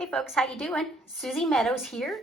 Hey folks, how you doing? Susie Meadows here,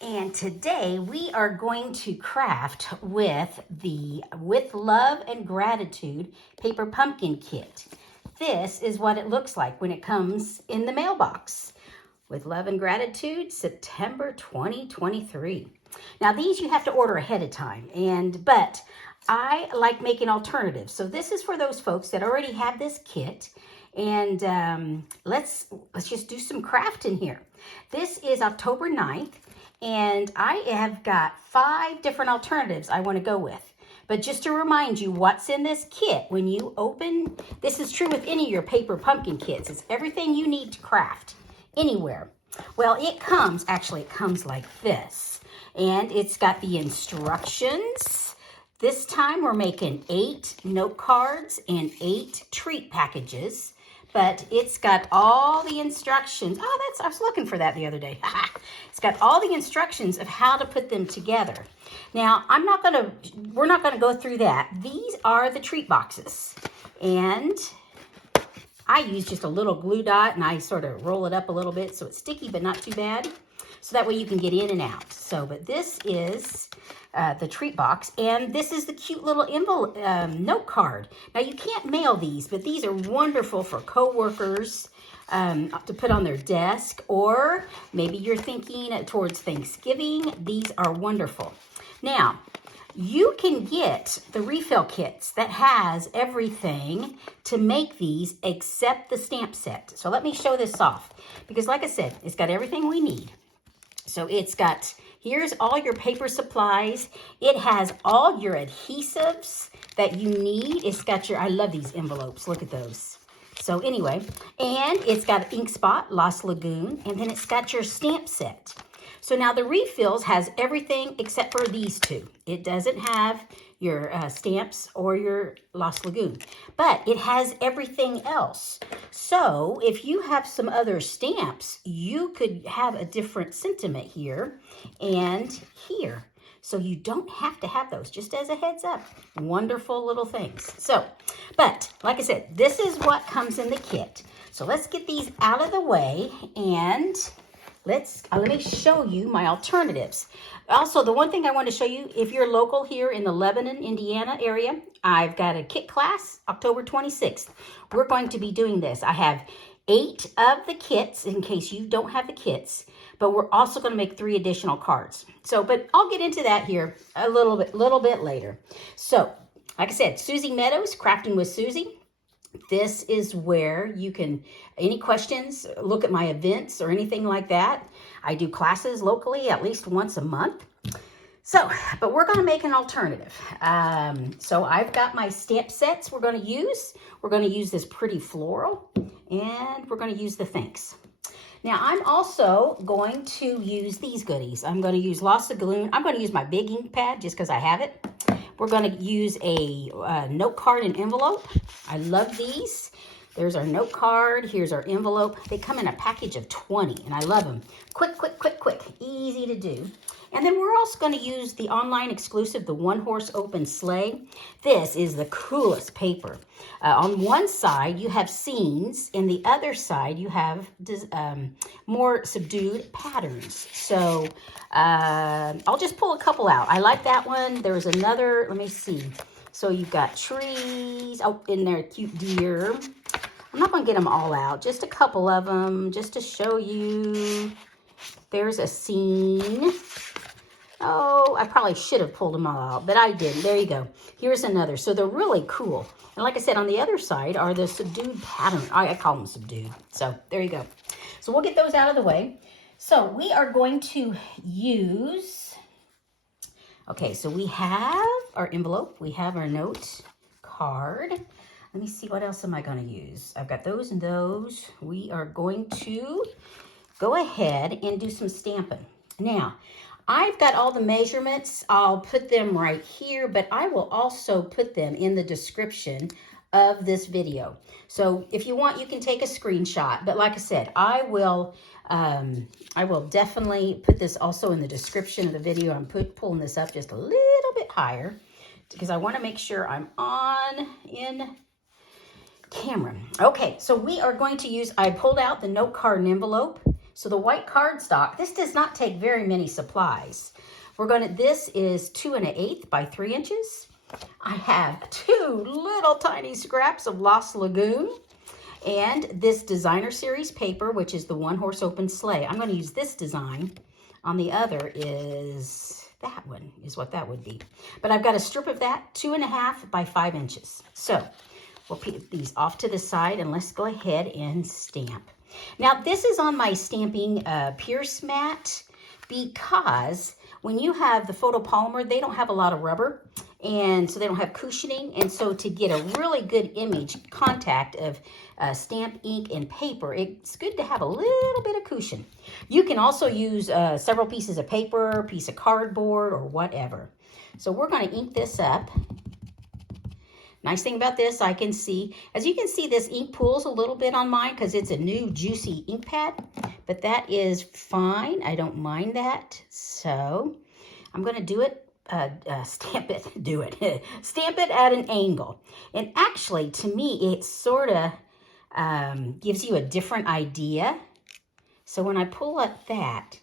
and today we are going to craft with the With Love and Gratitude paper pumpkin kit. This is what it looks like when it comes in the mailbox. With Love and Gratitude, September 2023. Now these you have to order ahead of time, but I like making alternatives. So this is for those folks that already have this kit. And let's just do some crafting here. This is October 9th, and I have got 5 different alternatives I want to go with. But just to remind you what's in this kit, when you open, this is true with any of your paper pumpkin kits. It's everything you need to craft anywhere. Well, it comes like this, and it's got the instructions. This time we're making 8 note cards and 8 treat packages, but it's got all the instructions. I was looking for that the other day. It's got all the instructions of how to put them together. Now, we're not gonna go through that. These are the treat boxes, and I use just a little glue dot and I sort of roll it up a little bit so it's sticky but not too bad. So that way you can get in and out. But this is the treat box, and this is the cute little envelope note card. Now you can't mail these, but these are wonderful for coworkers to put on their desk, or maybe you're thinking towards Thanksgiving. These are wonderful. Now, you can get the refill kits that has everything to make these except the stamp set. So let me show this off, because like I said, it's got everything we need. So it's got, here's all your paper supplies. It has all your adhesives that you need. It's got your, I love these envelopes. Look at those. So anyway, and it's got ink spot, Lost Lagoon, and then it's got your stamp set. So now the refills has everything except for these 2. It doesn't have your stamps or your Lost Lagoon, but it has everything else. So if you have some other stamps, you could have a different sentiment here and here. So you don't have to have those, just as a heads up. Wonderful little things. So, but like I said, this is what comes in the kit. So let's get these out of the way, and let me show you my alternatives. Also, the one thing I want to show you, if you're local here in the Lebanon, Indiana area, I've got a kit class, October 26th. We're going to be doing this. I have 8 of the kits in case you don't have the kits, but we're also going to make 3 additional cards. So, but I'll get into that here a little bit later. So, like I said, Susie Meadows, Crafting with Susie. This is where you can, any questions, look at my events or anything like that. I do classes locally at least once a month. So, but we're going to make an alternative. So I've got my stamp sets we're going to use. We're going to use this pretty floral, and we're going to use the thanks. Now, I'm also going to use these goodies. I'm going to use Lost Lagoon. I'm going to use my big ink pad just because I have it. We're going to use a note card and envelope. I love these. There's our note card. Here's our envelope. They come in a package of 20, and I love them. Quick, quick, quick, quick. Easy to do. And then we're also going to use the online exclusive, the One Horse Open Sleigh. This is the coolest paper. On one side, you have scenes, and the other side, you have more subdued patterns. So I'll just pull a couple out. I like that one. There's another, let me see. So you've got trees. Oh, in there, cute deer. I'm not going to get them all out. Just a couple of them, just to show you. There's a scene. Oh, I probably should have pulled them all out, but I didn't. There you go. Here's another. So they're really cool. And like I said, on the other side are the subdued pattern. I call them subdued. So there you go. So we'll get those out of the way. So we are going to use, okay, so we have our envelope. We have our note card. Let me see, what else am I going to use? I've got those and those. We are going to go ahead and do some stamping. Now, I've got all the measurements. I'll put them right here, but I will also put them in the description of this video. So if you want, you can take a screenshot. But like I said, I will definitely put this also in the description of the video. I'm pulling this up just a little bit higher because I want to make sure I'm on in camera. Okay, so we are going to use, I pulled out the note card and envelope. So the white cardstock, this does not take very many supplies. This is 2 1/8 by 3 inches. I have 2 little tiny scraps of Lost Lagoon and this designer series paper, which is the 1-horse open sleigh. I'm going to use this design. On the other is that one, is what that would be. But I've got a strip of that, 2 1/2 by 5 inches. So we'll put these off to the side and let's go ahead and stamp. Now this is on my stamping Pierce mat because when you have the photopolymer, they don't have a lot of rubber, and so they don't have cushioning. And so to get a really good image contact of stamp ink and paper, it's good to have a little bit of cushion. You can also use several pieces of paper, piece of cardboard, or whatever. So we're going to ink this up. Nice thing about this, I can see, as you can see, this ink pools a little bit on mine because it's a new juicy ink pad, but that is fine. I don't mind that. So I'm going to do it, stamp it at an angle. And actually, to me, it sort of gives you a different idea. So when I pull up that,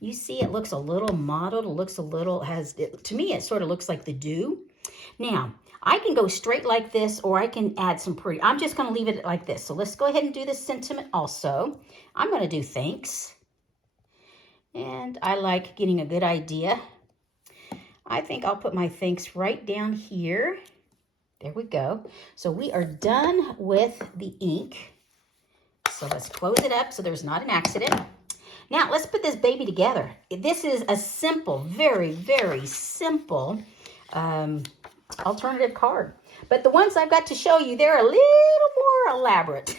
you see it looks a little mottled. It looks a little, to me, it sort of looks like the dew. Now, I can go straight like this, or I can add some pretty. I'm just going to leave it like this. So let's go ahead and do the sentiment also. I'm going to do thanks. And I like getting a good idea. I think I'll put my thanks right down here. There we go. So we are done with the ink. So let's close it up so there's not an accident. Now let's put this baby together. This is a simple, very, very simple alternative card. But the ones I've got to show you, they're a little more elaborate.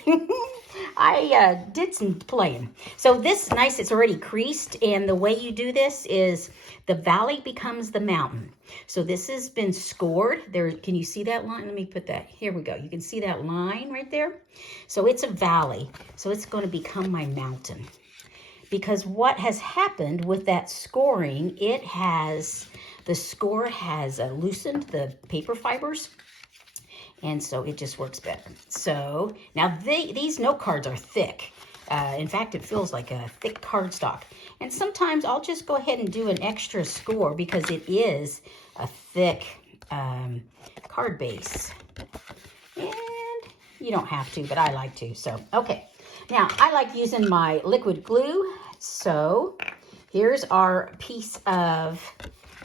I did some playing. So this, nice, it's already creased. And the way you do this is the valley becomes the mountain. So this has been scored. There, can you see that line? Let me put that, here we go. You can see that line right there. So it's a valley. So it's going to become my mountain. Because what has happened with that scoring, the score has loosened the paper fibers. And so it just works better. So now these note cards are thick. In fact, it feels like a thick cardstock. And sometimes I'll just go ahead and do an extra score because it is a thick card base. And you don't have to, but I like to. So, okay. Now, I like using my liquid glue. So here's our piece of,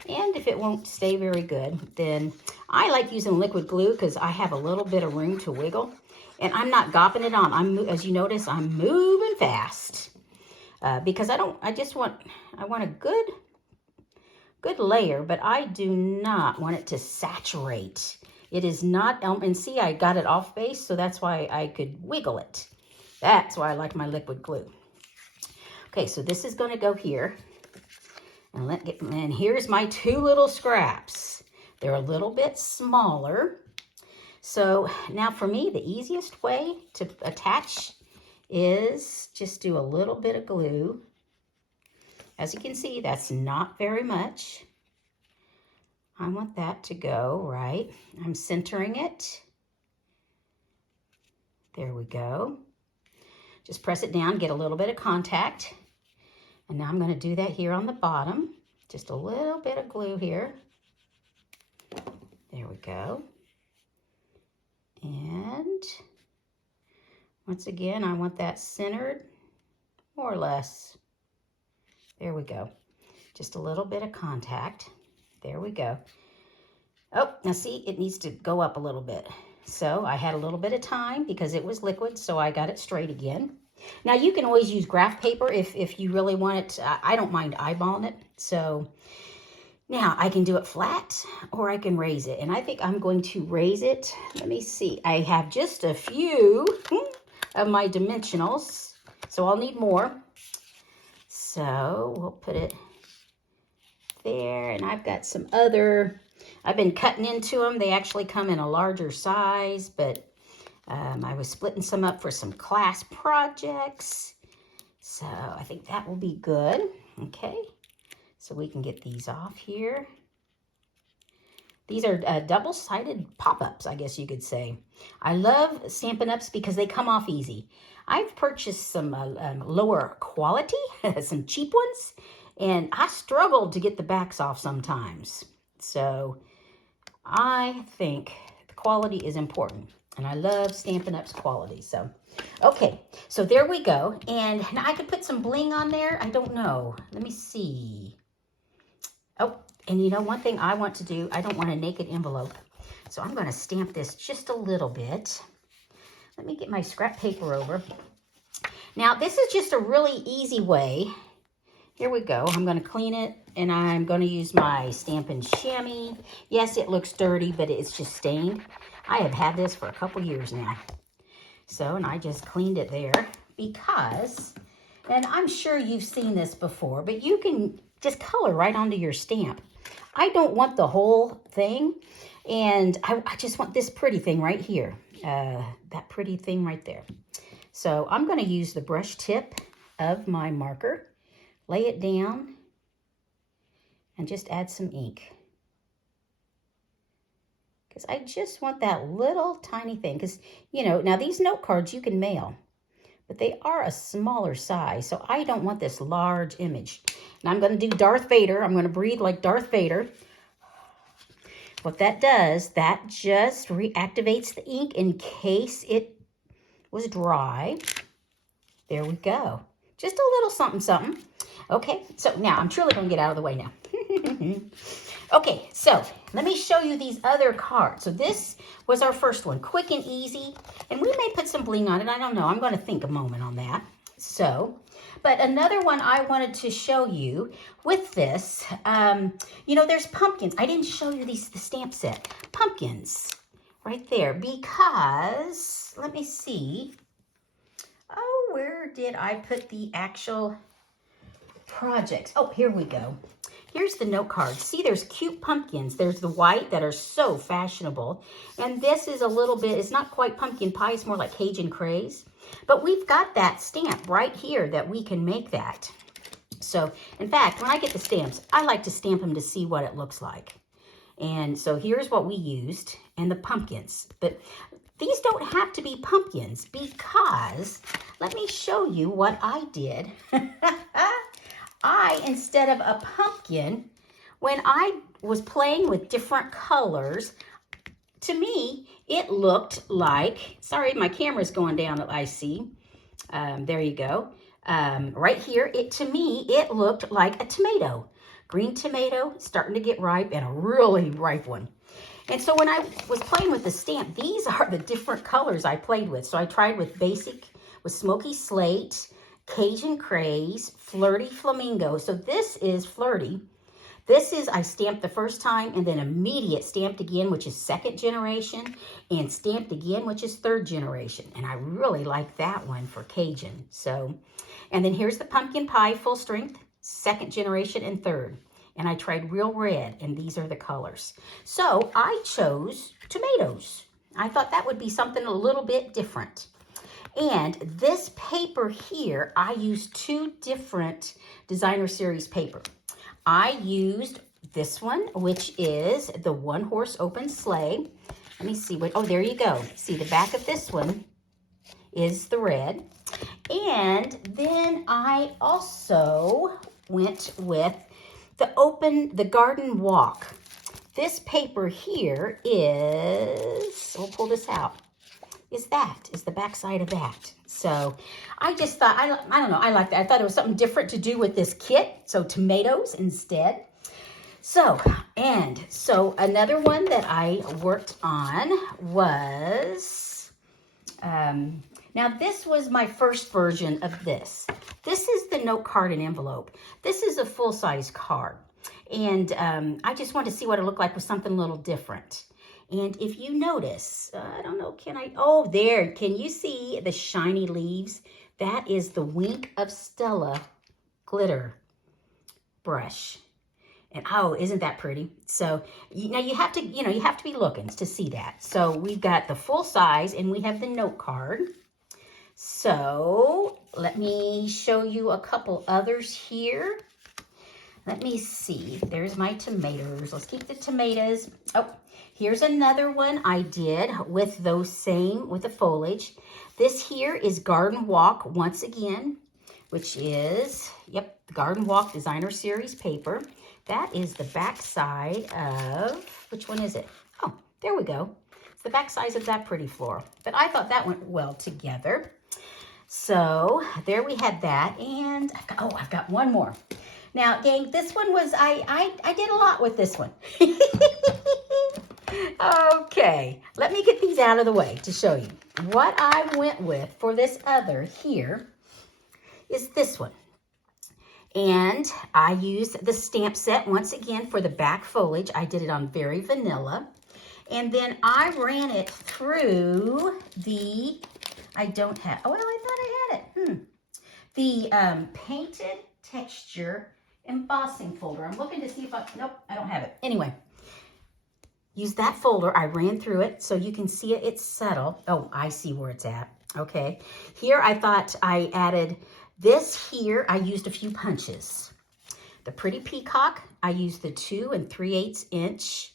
and if it won't stay very good, then I like using liquid glue because I have a little bit of room to wiggle. And I'm not gopping it on. As you notice, I'm moving fast because I want a good layer, but I do not want it to saturate. It is not, and see, I got it off base, so that's why I could wiggle it. That's why I like my liquid glue. Okay, so this is going to go here. And here's my 2 little scraps. They're a little bit smaller. So now for me, the easiest way to attach is just do a little bit of glue. As you can see, that's not very much. I want that to go right. I'm centering it. There we go. Just press it down, get a little bit of contact. And now I'm going to do that here on the bottom. Just a little bit of glue here. There we go. And once again, I want that centered, more or less. There we go. Just a little bit of contact. There we go. Oh, now see, it needs to go up a little bit. So I had a little bit of time because it was liquid, so I got it straight again. Now you can always use graph paper if you really want it. I don't mind eyeballing it. So now I can do it flat or I can raise it. And I think I'm going to raise it. Let me see. I have just a few of my dimensionals, so I'll need more. So we'll put it there. And I've got some other, I've been cutting into them. They actually come in a larger size, but I was splitting some up for some class projects. So I think that will be good. Okay. So we can get these off here. These are double-sided pop-ups, I guess you could say. I love Stampin' Ups because they come off easy. I've purchased some lower quality, some cheap ones, and I struggled to get the backs off sometimes. So I think the quality is important, and I love Stampin' Up's quality. So, okay, so there we go. And now I could put some bling on there. I don't know. Let me see. Oh, and you know, one thing I want to do, I don't want a naked envelope. So I'm going to stamp this just a little bit. Let me get my scrap paper over. Now, this is just a really easy way. Here we go. I'm going to clean it, and I'm going to use my Stampin' Chamois. Yes, it looks dirty, but it's just stained. I have had this for a couple years now. So, and I just cleaned it there because, and I'm sure you've seen this before, but you can just color right onto your stamp. I don't want the whole thing, and I just want this pretty thing right here. That pretty thing right there. So I'm going to use the brush tip of my marker, lay it down, and just add some ink. Because I just want that little tiny thing. Because, you know, now these note cards you can mail, but they are a smaller size. So I don't want this large image. Now I'm going to do Darth Vader. I'm going to breathe like Darth Vader. What that does, that just reactivates the ink in case it was dry. There we go. Just a little something, something. Okay, so now I'm truly going to get out of the way now. Okay, so let me show you these other cards. So this was our first one, quick and easy. And we may put some bling on it. I don't know. I'm going to think a moment on that. So, but another one I wanted to show you with this, you know, there's pumpkins. I didn't show you the stamp set. Pumpkins right there because, let me see. Oh, where did I put the actual projects? Oh, here we go. Here's the note card. See, there's cute pumpkins. There's the white that are so fashionable. And this is a little bit, it's not quite pumpkin pie. It's more like Cajun craze. But we've got that stamp right here that we can make that. So, in fact, when I get the stamps, I like to stamp them to see what it looks like. And so here's what we used and the pumpkins. But these don't have to be pumpkins because, let me show you what I did. Instead of a pumpkin, when I was playing with different colors, to me, it looked like, sorry, my camera's going down, I see. There you go. Right here, to me, it looked like a tomato. Green tomato, starting to get ripe, and a really ripe one. And so when I was playing with the stamp, these are the different colors I played with. So I tried with basic, with smoky slate, Cajun craze, flirty flamingo. So this is flirty. This is I stamped the first time and then immediate stamped again, which is second generation, and stamped again, which is third generation. And I really like that one for Cajun. So, and then here's the pumpkin pie full strength, second generation and third. And I tried real red, and these are the colors. So I chose tomatoes. I thought that would be something a little bit different. And this paper here, I used two different designer series paper. I used this one, which is the one horse open sleigh. Let me see what, oh, there you go. See, the back of this one is the red. And then I also went with the garden walk. This paper here is, we'll pull this out, is the back side of that. So I just thought, I don't know, I like that. I thought it was something different to do with this kit. So tomatoes instead. So another one that I worked on was, now this was my first version of this. This is the note card and envelope. This is a full-size card. And I just wanted to see what it looked like with something a little different. And if you notice, I don't know, oh, there, can you see the shiny leaves? That is the Wink of Stella glitter brush. And oh, isn't that pretty? So now you have to be looking to see that. So we've got the full size and we have the note card. So let me show you a couple others here. Let me see. There's my tomatoes. Let's keep the tomatoes. Oh, here's another one I did with those same, with the foliage. This here is Garden Walk once again, which is, yep, the Garden Walk Designer Series paper. That is the back side of, which one is it? Oh, there we go. It's the back side of that pretty floral. But I thought that went well together. So there we had that. And I've got one more. Now, gang, this one was, I did a lot with this one. Okay, let me get these out of the way to show you. What I went with for this other here is this one. And I used the stamp set once again for the back foliage. I did it on very vanilla. And then I ran it through the, I thought I had it. The painted texture embossing folder. I'm looking to see if nope, I don't have it. Anyway, use that folder. I ran through it so you can see it. It's subtle. Oh, I see where it's at. Okay. Here I thought I added this here. I used a few punches. The pretty peacock, I used the 2 3/8 inch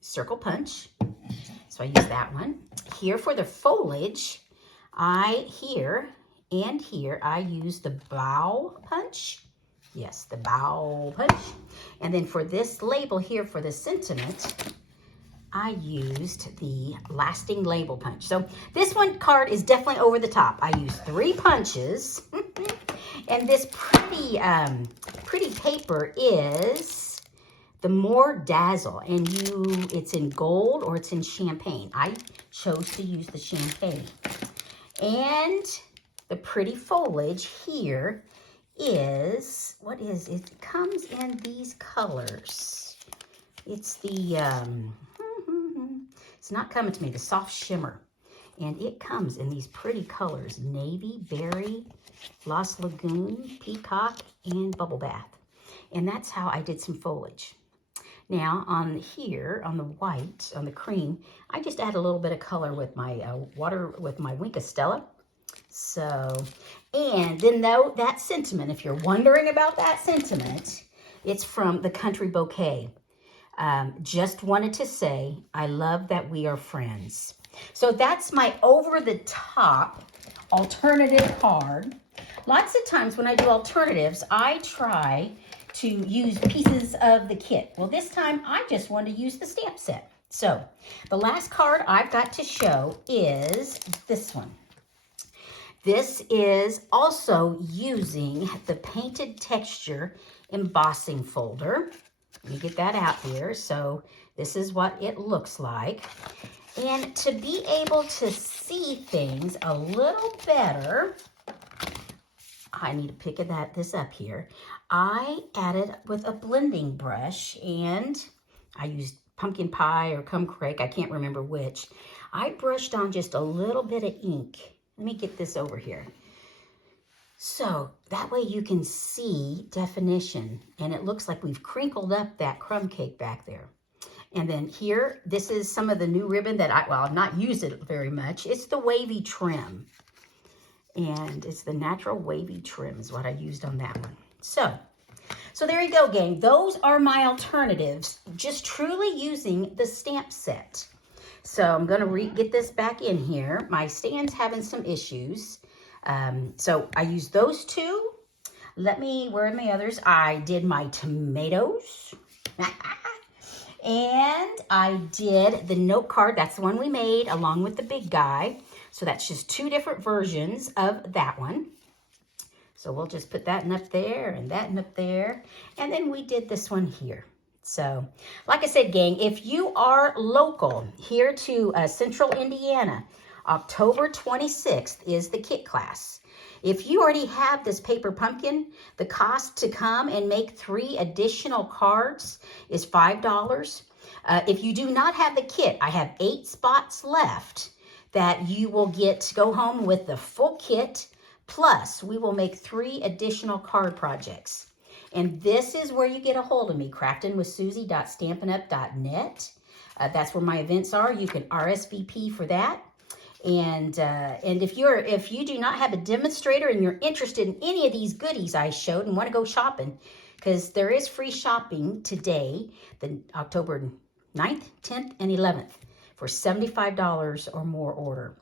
circle punch. So I used that one. Here for the foliage, here I used the bow punch. Yes, the bow punch. And then for this label here for the sentiment, I used the lasting label punch. So this one card is definitely over the top. I used 3 punches. And this pretty paper is the More Dazzle. And it's in gold or it's in champagne. I chose to use the champagne. And the pretty foliage here is, it comes in these colors. It's the, it's not coming to me, the soft shimmer. And it comes in these pretty colors, navy, berry, Lost Lagoon, peacock, and bubble bath. And that's how I did some foliage. Now on here, on the white, on the cream, I just add a little bit of color with my with my Winka Stella. So, and then though that sentiment, if you're wondering about that sentiment, it's from the Country Bouquet. Just wanted to say, I love that we are friends. So that's my over-the-top alternative card. Lots of times when I do alternatives, I try to use pieces of the kit. Well, this time I just want to use the stamp set. So the last card I've got to show is this one. This is also using the painted texture embossing folder. Let me get that out here. So this is what it looks like. And to be able to see things a little better, I need to pick this up here. I added with a blending brush, and I used pumpkin pie or crake, I can't remember which. I brushed on just a little bit of ink. Let me get this over here. So that way you can see definition, and it looks like we've crinkled up that crumb cake back there. And then here, this is some of the new ribbon that I've not used it very much. It's the wavy trim. And it's the natural wavy trim is what I used on that one. So there you go, gang. Those are my alternatives, just truly using the stamp set. So I'm going to get this back in here. My stand's having some issues. So I used those 2. Where are my others? I did my tomatoes. And I did the note card. That's the one we made along with the big guy. So that's just 2 different versions of that one. So we'll just put that one up there and that one up there. And then we did this one here. So like I said, gang, if you are local here to Central Indiana, October 26th is the kit class. If you already have this paper pumpkin, the cost to come and make 3 additional cards is $5. If you do not have the kit, I have 8 spots left that you will get to go home with the full kit. Plus, we will make 3 additional card projects. And this is where you get a hold of me, craftingwithsusie.stampinup.net. That's where my events are. You can RSVP for that. And if you do not have a demonstrator and you're interested in any of these goodies I showed and want to go shopping, because there is free shopping today, the October 9th, 10th, and 11th for $75 or more order.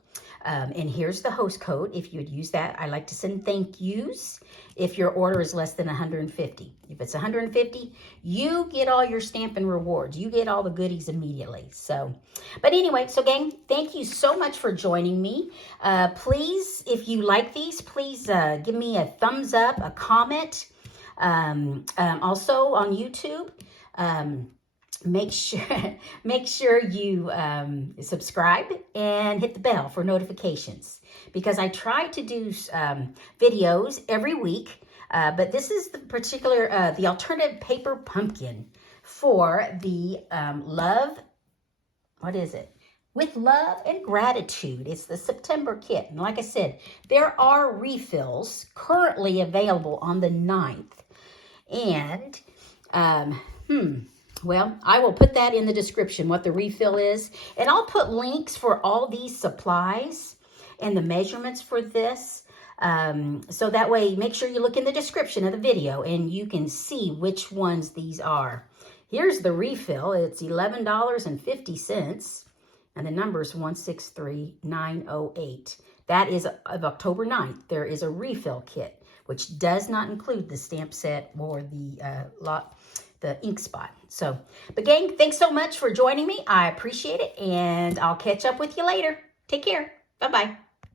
And here's the host code. If you'd use that, I like to send thank yous if your order is less than 150. If it's 150, you get all your Stampin' rewards. You get all the goodies immediately. So, but anyway, so gang, thank you so much for joining me. Please, if you like these, please give me a thumbs up, a comment. Also on YouTube. Make sure you subscribe and hit the bell for notifications, because I try to do videos every week, but this is the particular the alternative paper pumpkin for the with love and gratitude. It's the September kit, and like I said, there are refills currently available on the 9th, and well, I will put that in the description, what the refill is. And I'll put links for all these supplies and the measurements for this. So that way, make sure you look in the description of the video and you can see which ones these are. Here's the refill. It's $11.50. And the number is 163908. That is of October 9th. There is a refill kit, which does not include the stamp set or the ink spot. So, but gang, thanks so much for joining me. I appreciate it, and I'll catch up with you later. Take care. Bye-bye.